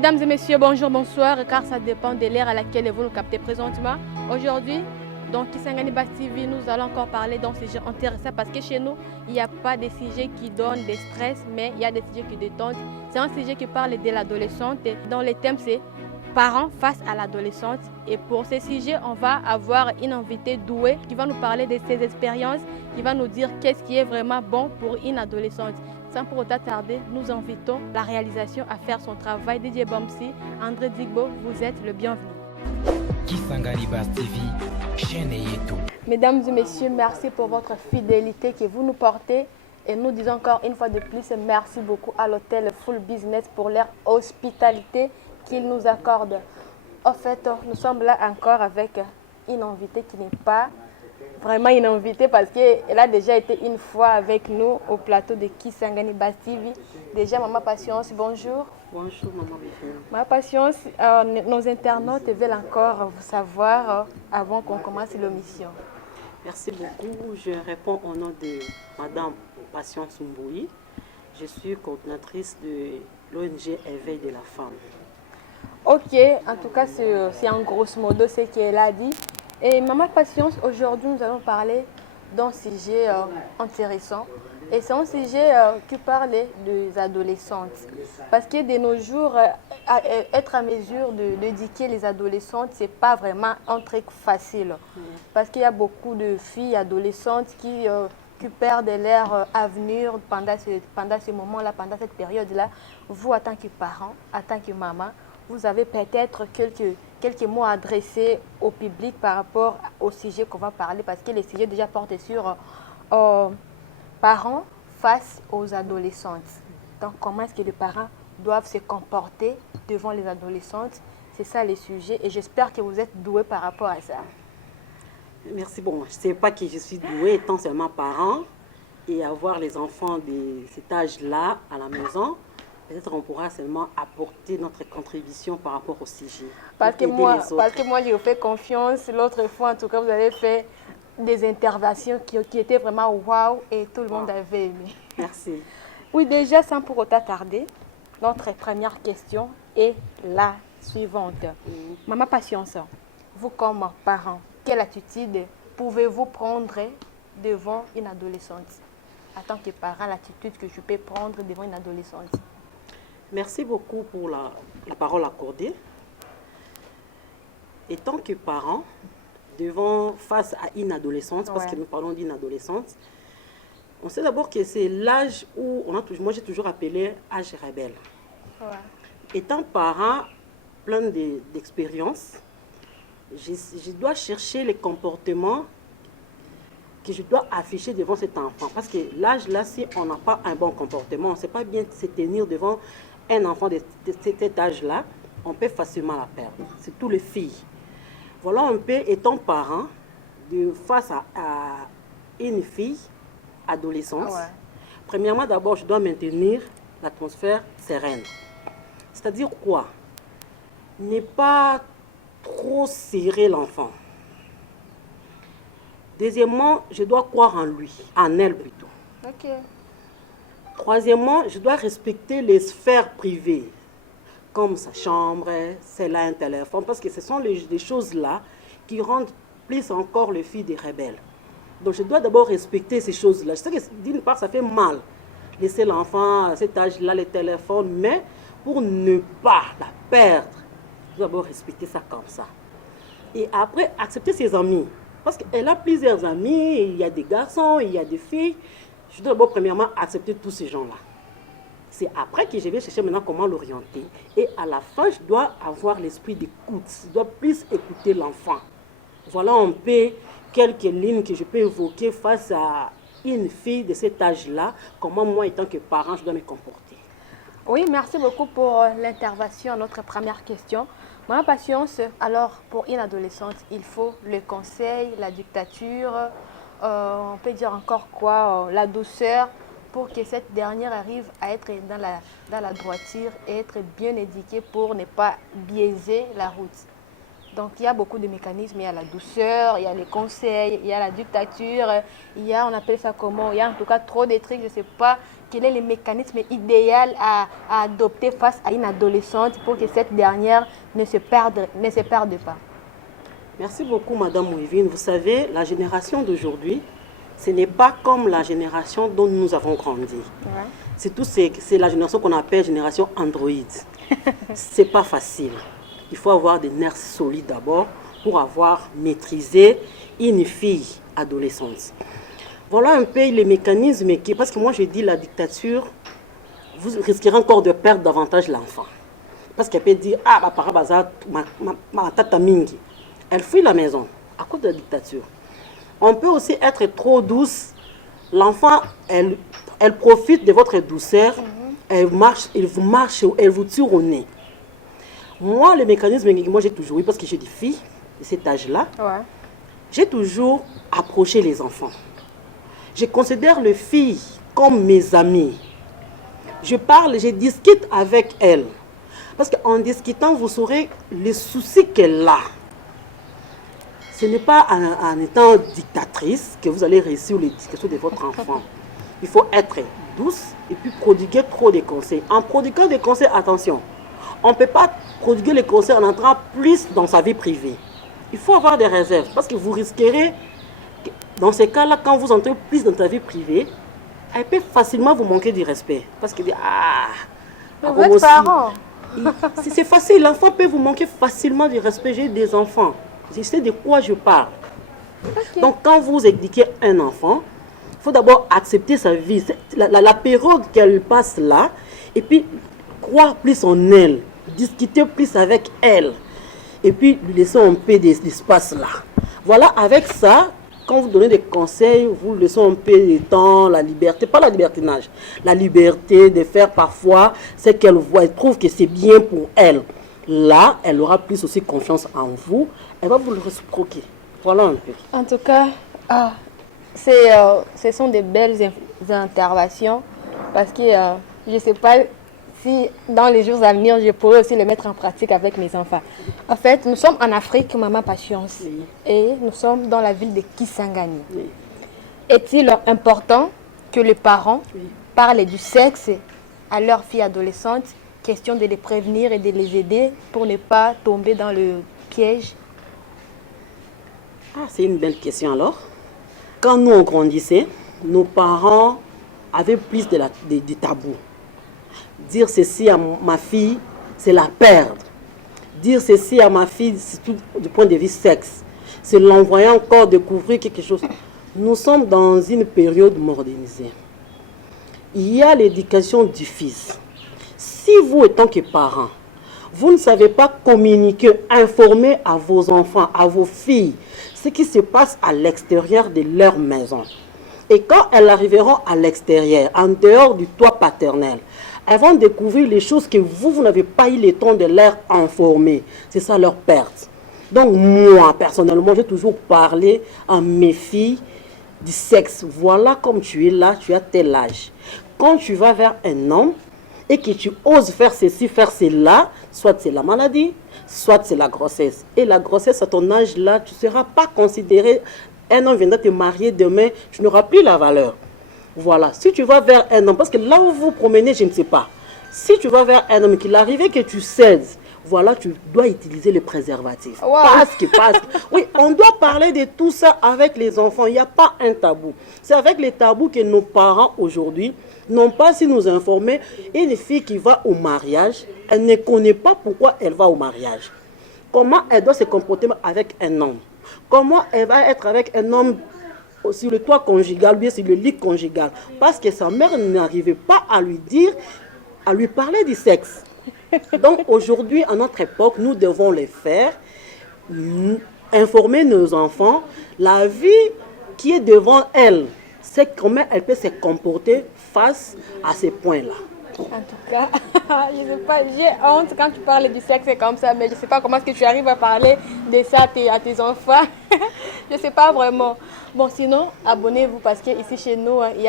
Mesdames et messieurs, bonjour, bonsoir, car ça dépend de l'ère à laquelle vous nous captez présentement. Aujourd'hui, dans Kisangani Bass TV, nous allons encore parler d'un sujet intéressant parce que chez nous, il n'y a pas de sujets qui donnent des stress, mais il y a des sujets qui détendent. C'est un sujet qui parle de l'adolescente, dont le thème c'est parents face à l'adolescente. Et pour ce sujet, on va avoir une invitée douée qui va nous parler de ses expériences, qui va nous dire qu'est-ce qui est vraiment bon pour une adolescente. Sans pour autant tarder, nous invitons la réalisation à faire son travail. DJ Bamsi, André Digbo, vous êtes le bienvenu. Kisangani Bass TV, chaîne Yeto. Mesdames et messieurs, merci pour votre fidélité que vous nous portez. Et nous disons encore une fois de plus, merci beaucoup à l'hôtel Full Business pour leur hospitalité qu'il nous accorde. En fait, nous sommes là encore avec une invitée qui n'est pas vraiment une invitée parce qu'elle a déjà été une fois avec nous au plateau de Kisangani Bass TV. Déjà, Maman Patience, bonjour. Bonjour, Maman Bichon. Maman Patience, nos internautes veulent encore vous savoir avant qu'on commence l'émission. Merci beaucoup. Je réponds au nom de Madame Patience Mboui. Je suis coordinatrice de l'ONG Éveil de la femme. Ok, en tout cas, c'est en grosso modo ce qu'elle a dit. Et Maman Patience, aujourd'hui, nous allons parler d'un sujet intéressant. Et c'est un sujet qui parle des adolescentes. Parce que de nos jours, être à mesure d'éduquer les adolescentes, ce n'est pas vraiment un truc facile. Parce qu'il y a beaucoup de filles adolescentes qui perdent leur avenir pendant ce moment-là, pendant cette période-là. Vous, en tant que parent, en tant que maman, vous avez peut-être quelques mots à adresser au public par rapport au sujet qu'on va parler, parce que le sujet déjà porte sur parents face aux adolescentes. Donc, comment est-ce que les parents doivent se comporter devant les adolescentes? C'est ça le sujet et j'espère que vous êtes doués par rapport à ça. Merci. Bon, je ne sais pas que je suis douée étant seulement parent et avoir les enfants de cet âge-là à la maison. Peut-être on pourra seulement apporter notre contribution par rapport au sujet. Parce que moi, je vous fais confiance. L'autre fois, en tout cas, vous avez fait des interventions qui étaient vraiment waouh et tout le monde avait aimé. Merci. Oui, déjà, sans pour autant tarder, notre première question est la suivante. Maman Patience, vous comme parent, quelle attitude pouvez-vous prendre devant une adolescente? En tant que parent, l'attitude que je peux prendre devant une adolescente. Merci beaucoup pour la parole accordée. Étant que parent, face à une adolescente, parce que nous parlons d'une adolescente, on sait d'abord que c'est l'âge où, moi j'ai toujours appelé âge rebelle. Ouais. Étant parent, plein d'expériences, je dois chercher les comportements que je dois afficher devant cet enfant. Parce que l'âge là, si on n'a pas un bon comportement, on ne sait pas bien se tenir devant un enfant de cet âge-là, on peut facilement la perdre. C'est tous les filles. Voilà un peu, étant parent, face à une fille adolescente. Ouais. Premièrement, d'abord, je dois maintenir l'atmosphère sereine. C'est-à-dire quoi? Ne pas trop serrer l'enfant. Deuxièmement, je dois croire en lui, en elle plutôt. Ok. Troisièmement, je dois respecter les sphères privées, comme sa chambre, celle a un téléphone, parce que ce sont les choses-là qui rendent plus encore les filles des rebelles. Donc je dois d'abord respecter ces choses-là. Je sais que d'une part, ça fait mal, laisser l'enfant à cet âge-là, les téléphones, mais pour ne pas la perdre, je dois d'abord respecter ça comme ça. Et après, accepter ses amis. Parce qu'elle a plusieurs amis, il y a des garçons, il y a des filles. Je dois d'abord, premièrement, accepter tous ces gens-là. C'est après que je vais chercher maintenant comment l'orienter. Et à la fin, je dois avoir l'esprit d'écoute. Je dois plus écouter l'enfant. Voilà un peu quelques lignes que je peux évoquer face à une fille de cet âge-là. Comment moi, en tant que parent, je dois me comporter. Oui, merci beaucoup pour l'intervention à notre première question. Ma patience, alors pour une adolescente, il faut le conseil, la dictature, on peut dire encore quoi, la douceur, pour que cette dernière arrive à être dans la droiture et être bien éduquée pour ne pas biaiser la route. Donc, il y a beaucoup de mécanismes. Il y a la douceur, il y a les conseils, il y a la dictature, il y a, on appelle ça comment? Il y a en tout cas trop de trucs. Je ne sais pas quel est le mécanisme idéal à adopter face à une adolescente pour que cette dernière ne se perde pas. Merci beaucoup, Madame Wivine. Vous savez, la génération d'aujourd'hui, ce n'est pas comme la génération dont nous avons grandi. Ouais. C'est la génération qu'on appelle génération Android. C'est pas facile. Il faut avoir des nerfs solides d'abord pour avoir maîtrisé une fille adolescente. Voilà un peu les mécanismes qui, parce que moi je dis la dictature, vous risquerez encore de perdre davantage l'enfant. Parce qu'elle peut dire, ah, ma tata mingi, elle fuit la maison à cause de la dictature. On peut aussi être trop douce. L'enfant, elle profite de votre douceur, elle vous tire au nez. Moi, le mécanisme, moi j'ai toujours eu, parce que j'ai des filles de cet âge-là, ouais. J'ai toujours approché les enfants. Je considère les filles comme mes amies. Je parle, je discute avec elles. Parce qu'en discutant, vous saurez les soucis qu'elle a. Ce n'est pas en étant dictatrice que vous allez réussir les discussions de votre enfant. Il faut être douce et puis prodiguer trop de conseils. En prodiguant des conseils, attention, on ne peut pas prodiguer les conseils en entrant plus dans sa vie privée. Il faut avoir des réserves parce que vous risquerez, dans ces cas-là, quand vous entrez plus dans ta vie privée, elle peut facilement vous manquer du respect. Parce qu'elle dit, ah, vous êtes parents. C'est facile, l'enfant peut vous manquer facilement du respect. J'ai des enfants, je sais de quoi je parle. Okay. Donc quand vous éduquez un enfant, il faut d'abord accepter sa vie, la période qu'elle passe là, et puis croire plus en elle, discuter plus avec elle, et puis lui laisser un peu d'espace là. Voilà, avec ça, quand vous donnez des conseils, vous laissez un peu de temps, la liberté, pas la libertinage, la liberté de faire parfois ce qu'elle voit, elle trouve que c'est bien pour elle. Là, elle aura plus aussi confiance en vous, elle va vous le réciproquer. Voilà un peu. En tout cas, ce sont des belles interventions parce que je ne sais pas si dans les jours à venir, je pourrais aussi les mettre en pratique avec mes enfants. En fait, nous sommes en Afrique, Maman Patience, oui. Et nous sommes dans la ville de Kisangani. Oui. Est-il important que les parents parlent du sexe à leurs filles adolescentes, question de les prévenir et de les aider pour ne pas tomber dans le piège? C'est une belle question alors. Quand nous on grandissait, nos parents avaient plus de tabous. Dire ceci à ma fille, c'est la perdre. Dire ceci à ma fille, c'est tout du point de vue sexe. C'est l'envoyer encore découvrir quelque chose. Nous sommes dans une période modernisée. Il y a l'éducation du fils. Si vous, étant que parents, vous ne savez pas communiquer, informer à vos enfants, à vos filles, ce qui se passe à l'extérieur de leur maison. Et quand elles arriveront à l'extérieur, en dehors du toit paternel, elles vont découvrir les choses que vous n'avez pas eu le temps de leur informer. C'est ça leur perte. Donc moi, personnellement, j'ai toujours parlé à mes filles du sexe. Voilà comme tu es là, tu as tel âge. Quand tu vas vers un homme et que tu oses faire ceci, faire cela, soit c'est la maladie, soit c'est la grossesse. Et la grossesse à ton âge là, tu ne seras pas considéré. Un homme viendra te marier demain, tu n'auras plus la valeur. Voilà, si tu vas vers un homme, parce que là où vous promenez, je ne sais pas. Si tu vas vers un homme qu'il arrive que tu cèdes, voilà, tu dois utiliser le préservatif. Wow. Parce que, oui, on doit parler de tout ça avec les enfants. Il n'y a pas un tabou. C'est avec les tabous que nos parents aujourd'hui n'ont pas su nous informer. Une fille qui va au mariage, elle ne connaît pas pourquoi elle va au mariage. Comment elle doit se comporter avec un homme. Comment elle va être avec un homme sur le toit conjugal, bien sur le lit conjugal. Parce que sa mère n'arrivait pas à lui dire, à lui parler du sexe. Donc aujourd'hui, à notre époque, nous devons le faire, informer nos enfants, la vie qui est devant elle, c'est comment elle peut se comporter face à ces points-là. En tout cas, je sais pas, j'ai honte quand tu parles du sexe comme ça, mais je ne sais pas comment est-ce que tu arrives à parler de ça à tes enfants. Je ne sais pas vraiment. Bon, sinon, abonnez-vous parce qu'ici chez nous, il y a